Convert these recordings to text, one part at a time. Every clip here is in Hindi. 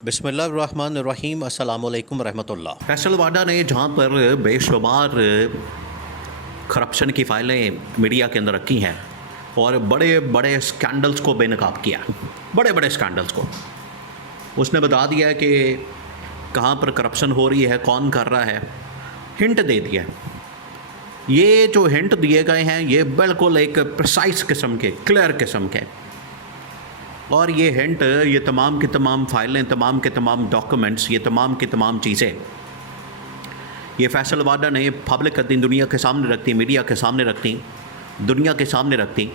बिस्मिल्लाहिर्रहमानिर्रहीम अस्सलाम वालेकुम रहमतुल्लाह। फैसल वाडा ने जहाँ पर बेशुमार करप्शन की फाइलें मीडिया के अंदर रखी हैं और बड़े बड़े स्कैंडल्स को बेनकाब किया, बड़े बड़े स्कैंडल्स को उसने बता दिया कि कहाँ पर करप्शन हो रही है, कौन कर रहा है, हिंट दे दिया। ये जो हिंट दिए गए हैं ये बिल्कुल एक प्रिसाइज किस्म के, क्लियर किस्म के, और ये हिंट, ये तमाम की तमाम फाइलें, तमाम के तमाम डॉक्यूमेंट्स, ये तमाम की तमाम चीज़ें ये फैसल वाडा ने पब्लिक कर दी, दुनिया के सामने रखती, मीडिया के सामने रखती, दुनिया के सामने रखती।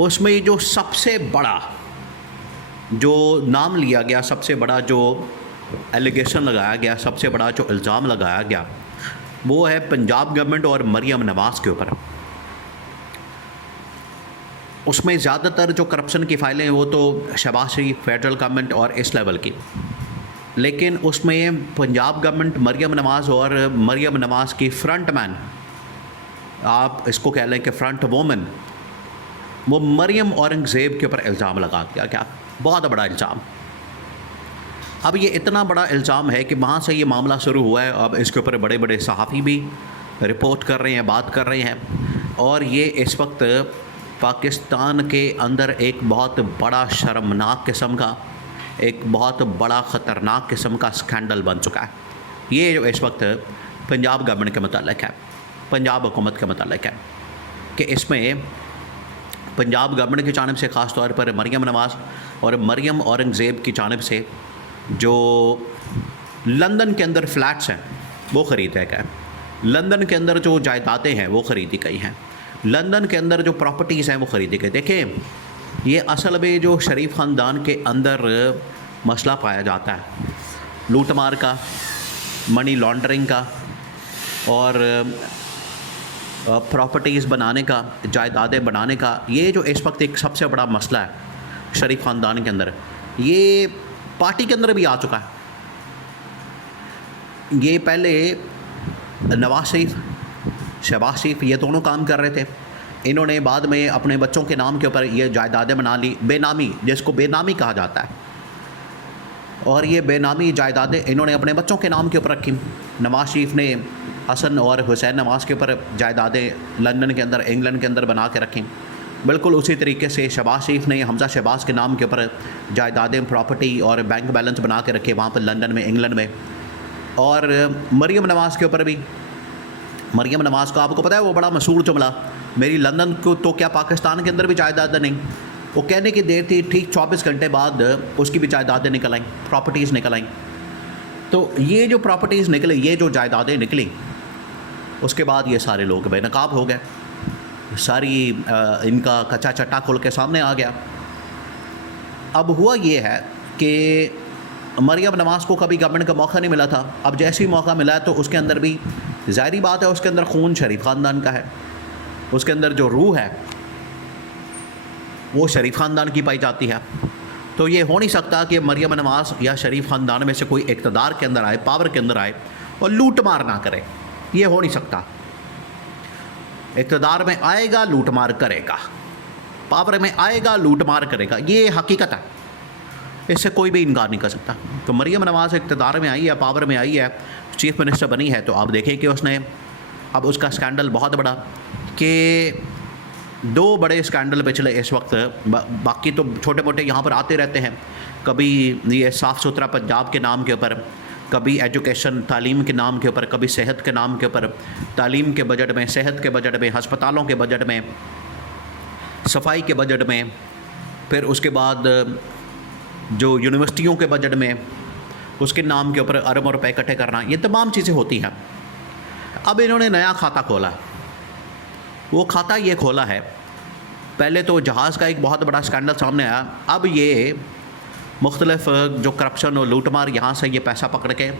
उसमें ये जो सबसे बड़ा जो नाम लिया गया, सबसे बड़ा जो एलिगेशन लगाया गया, सबसे बड़ा जो इल्ज़ाम लगाया गया वो है पंजाब गवर्नमेंट और मरियम नवाज़ के ऊपर। उसमें ज़्यादातर जो करप्शन की फाइलें हैं वो तो शहबाज शरीफ, फेडरल गवर्नमेंट और इस लेवल की, लेकिन उसमें पंजाब गवर्नमेंट, मरियम नवाज़ और मरियम नवाज़ की फ्रंट मैन, आप इसको कह लें कि फ्रंट वोमन, वो मरियम औरंगज़ेब के ऊपर इल्ज़ाम लगा दिया गया। बहुत बड़ा इल्ज़ाम। अब ये इतना बड़ा इल्ज़ाम है कि वहाँ से ये मामला शुरू हुआ है। अब इसके ऊपर बड़े बड़े सहाफ़ी भी रिपोर्ट कर रहे हैं, बात कर रहे हैं, और ये इस वक्त पाकिस्तान के अंदर एक बहुत बड़ा शर्मनाक किस्म का, एक बहुत बड़ा ख़तरनाक किस्म का स्कैंडल बन चुका है। ये जो इस वक्त पंजाब गवर्नमेंट के मुतालिक है, पंजाब हुकूमत के मुतालिक है, कि इसमें पंजाब गवर्नमेंट की जानिब से ख़ास तौर पर मरियम नवाज़ और मरियम औरंगज़ेब की जानिब से जो लंदन के अंदर फ्लैट्स हैं वो ख़रीदे गए, लंदन के अंदर जो जायदादें हैं वो ख़रीदी गई हैं, लंदन के अंदर जो प्रॉपर्टीज़ हैं वो ख़रीदी गई। देखें, ये असल में जो शरीफ ख़ानदान के अंदर मसला पाया जाता है, लूट मार का, मनी लॉन्ड्रिंग का और प्रॉपर्टीज़ बनाने का, जायदादें बनाने का, ये जो इस वक्त एक सबसे बड़ा मसला है शरीफ ख़ानदान के अंदर, ये पार्टी के अंदर भी आ चुका है। ये पहले नवाज शरीफ, शहबाज शरीफ, ये दोनों काम कर रहे थे। इन्होंने बाद में अपने बच्चों के नाम के ऊपर ये जायदादें बना ली, बेनामी, जिसको बेनामी कहा जाता है, और ये बेनामी जायदादें इन्होंने अपने बच्चों के नाम के ऊपर रखी। नवाज शरीफ ने हसन और हुसैन नवाज़ के ऊपर जायदादें लंदन के अंदर, इंग्लैंड के अंदर बना के रखी। बिल्कुल उसी तरीके से शहबाज शरीफ ने हमज़ा शहबाज के नाम के ऊपर जायदादें, प्रॉपर्टी और बैंक बैलेंस बना के रखे वहाँ पर लंदन में, इंग्लैंड में। और मरियम नवाज़ के ऊपर भी, मरियम नवाज़ को आपको पता है वो बड़ा मशहूर जुमला, मेरी लंदन को तो क्या पाकिस्तान के अंदर भी जायदादें नहीं, वो कहने की देर थी, ठीक 24 घंटे बाद उसकी भी जायदादें निकल आईं, प्रॉपर्टीज़ निकल आईं। तो ये जो प्रॉपर्टीज़ निकली, ये जो जायदादें निकली, उसके बाद ये सारे लोग बेनकाब हो गए, सारी इनका कच्चा चट्टा खुल के सामने आ गया। अब हुआ ये है कि मरियम नवाज़ को कभी गवर्नमेंट का मौका नहीं मिला था, अब जैसे ही मौका मिला तो उसके अंदर भी ज़ाहिरी बात है, उसके अंदर खून शरीफ ख़ानदान का है, उसके अंदर जो रूह है वो शरीफ ख़ानदान की पाई जाती है। तो ये हो नहीं सकता कि मरियम नवाज़ या शरीफ ख़ानदान में से कोई इक़्तिदार के अंदर आए, पावर के अंदर आए और लूट मार ना करे, ये हो नहीं सकता। इक़्तिदार में आएगा, लूट मार करेगा, पावर में आएगा, लूट मार करेगा, ये हकीकत है, इससे कोई भी इनकार नहीं कर सकता। तो मरियम नवाज़ इक़्तिदार में आई है, पावर में आई है, चीफ़ मिनिस्टर बनी है, तो आप देखें कि उसने, अब उसका स्कैंडल बहुत बड़ा, कि दो बड़े स्कैंडल पिछले इस वक्त, बाकी तो छोटे मोटे यहाँ पर आते रहते हैं, कभी ये साफ़ सुथरा पंजाब के नाम के ऊपर, कभी एजुकेशन, तालीम के नाम के ऊपर, कभी सेहत के नाम के ऊपर, तालीम के बजट में, सेहत के बजट में, हस्पतालों के बजट में, सफाई के बजट में, फिर उसके बाद जो यूनिवर्सिटियों के बजट में, उसके नाम के ऊपर अरबों रुपए इकट्ठे करना, ये तमाम चीज़ें होती हैं। अब इन्होंने नया खाता खोला, वो खाता ये खोला है, पहले तो जहाज़ का एक बहुत बड़ा स्कैंडल सामने आया, अब ये मुख्तलिफ जो करप्शन और लूटमार, यहाँ से ये पैसा पकड़ के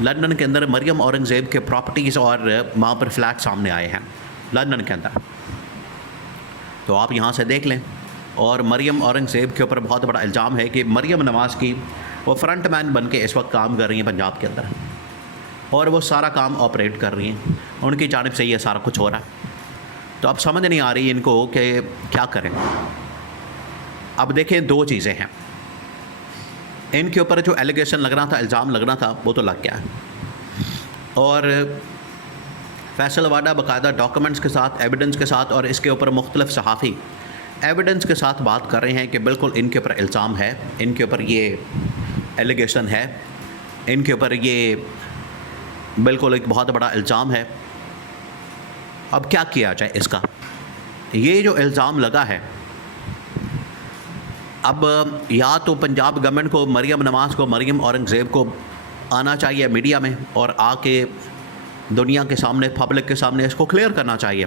लंदन के अंदर मरियम औरंगज़ेब के प्रॉपर्टीज़ और वहाँ पर फ्लैट सामने आए हैं लंदन के अंदर, तो आप यहाँ से देख लें। और मरियम औरंगज़ेब के ऊपर बहुत बड़ा इल्ज़ाम है कि मरियम नवाज़ की वो फ्रंट मैन बन के इस वक्त काम कर रही हैं पंजाब के अंदर, और वो सारा काम ऑपरेट कर रही हैं, उनकी जानिब से ये सारा कुछ हो रहा है। तो अब समझ नहीं आ रही इनको कि क्या करें। अब देखें, दो चीज़ें हैं, इनके ऊपर जो एलिगेशन लग रहा था, इल्ज़ाम लगना था, वो तो लग गया है। और फैसल वाडा बाकायदा डॉक्यूमेंट्स के साथ, एविडेंस के साथ, और इसके ऊपर मुख्तलिफ सहाफ़ी एविडेंस के साथ बात कर रहे हैं कि बिल्कुल इनके ऊपर इल्ज़ाम है, इनके ऊपर ये एलिगेशन है, इनके ऊपर ये बिल्कुल एक बहुत बड़ा इल्ज़ाम है। अब क्या किया जाए इसका? ये जो इल्ज़ाम लगा है, अब या तो पंजाब गवर्नमेंट को, मरियम नवाज़ को, मरियम औरंगज़ेब को आना चाहिए मीडिया में और आके दुनिया के सामने, पब्लिक के सामने इसको क्लियर करना चाहिए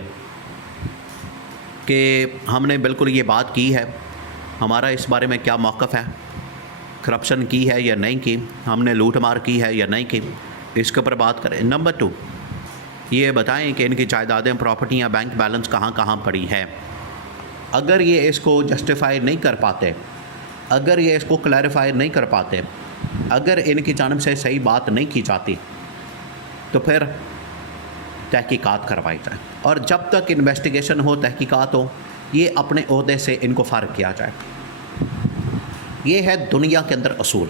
कि हमने बिल्कुल ये बात की है, हमारा इस बारे में क्या मौक़िफ़ है, करप्शन की है या नहीं की, हमने लूट मार की है या नहीं की, इसके ऊपर बात करें। नंबर 2, ये बताएं कि इनकी जायदादें, प्रॉपर्टियाँ, बैंक बैलेंस कहाँ कहाँ पड़ी है। अगर ये इसको जस्टिफाई नहीं कर पाते, अगर ये इसको क्लैरिफाई नहीं कर पाते, अगर इनकी जानिब से सही बात नहीं की जाती, तो फिर तहकीकात करवाई जाए, और जब तक इन्वेस्टिगेशन हो, तहकीकात हो, ये अपने ओहदे से इनको फ़ारिग किया जाए। ये है दुनिया के अंदर असूल।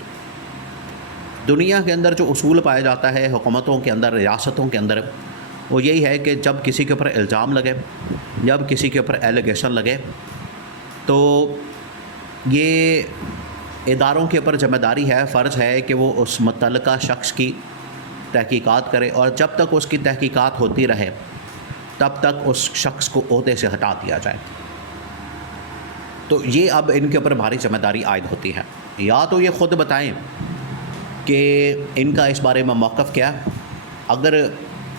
दुनिया के अंदर जो उसूल पाया जाता है हुकूमतों के अंदर, रियासतों के अंदर, वो यही है कि जब किसी के ऊपर इल्ज़ाम लगे, जब किसी के ऊपर एलिगेशन लगे, तो ये इदारों के ऊपर ज़िम्मेदारी है, फ़र्ज़ है कि वो उस मुतल्लिका शख्स की तहकीकात करे, और जब तक उसकी तहकीकात होती रहे तब तक उस शख्स को ओहदे से हटा दिया जाए। तो ये अब इनके ऊपर भारी ज़िम्मेदारी आयद होती है। या तो ये ख़ुद बताएं कि इनका इस बारे में मौक़िफ़ क्या है, अगर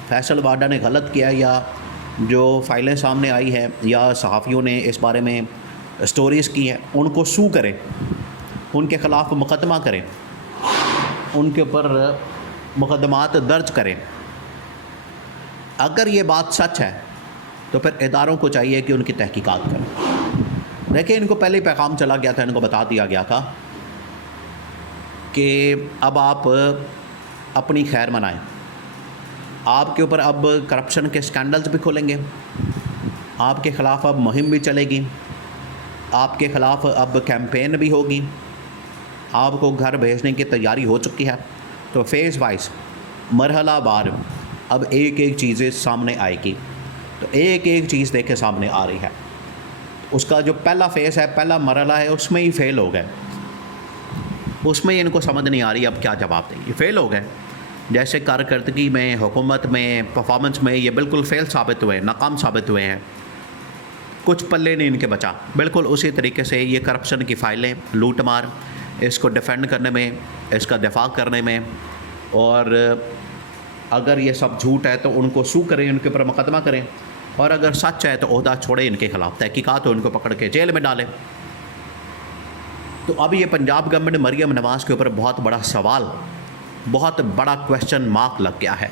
फैसल वाडा ने गलत किया या जो फ़ाइलें सामने आई हैं या सहाफ़ियों ने इस बारे में स्टोरीज़ की हैं, उनको सू करें, उनके ख़िलाफ़ मुकदमा करें, उनके ऊपर मुकदमात दर्ज करें। अगर ये बात सच है तो फिर इदारों को चाहिए कि उनकी तहकीकात करें। देखिए, इनको पहले ही पैगाम चला गया था, इनको बता दिया गया था कि अब आप अपनी खैर मनाएं, आपके ऊपर अब करप्शन के स्कैंडल्स भी खुलेंगे, आपके ख़िलाफ़ अब मुहिम भी चलेगी, आपके ख़िलाफ़ अब कैंपेन भी होगी, आपको घर भेजने की तैयारी हो चुकी है। तो फेज़ वाइज, मरहला वार अब एक एक चीज़ें सामने आएगी। तो एक एक चीज़ देख के सामने आ रही है। उसका जो पहला फ़ेज़ है, पहला मरहला है, उसमें ही फ़ेल हो गए, उसमें ही इनको समझ नहीं आ रही अब क्या जवाब दें। ये फ़ेल हो गए, जैसे कारकर्दगी में, हुकूमत में, परफॉर्मेंस में ये बिल्कुल फ़ेल साबित हुए, नाकाम साबित हुए हैं। कुछ पल्ले नहीं इनके बचा। बिल्कुल उसी तरीके से ये करप्शन की फ़ाइलें, लूट मार, इसको डिफेंड करने में, इसका दिफा करने में, और अगर ये सब झूठ है तो उनको सू करें, उनके ऊपर मुकदमा करें, और अगर सच है तो ओहदा छोड़ें, इनके ख़िलाफ़ तहकीकात हो, उनको पकड़ के जेल में डालें। तो अब ये पंजाब गवर्नमेंट मरियम नवाज़ के ऊपर बहुत बड़ा सवाल, बहुत बड़ा क्वेश्चन मार्क लग गया है।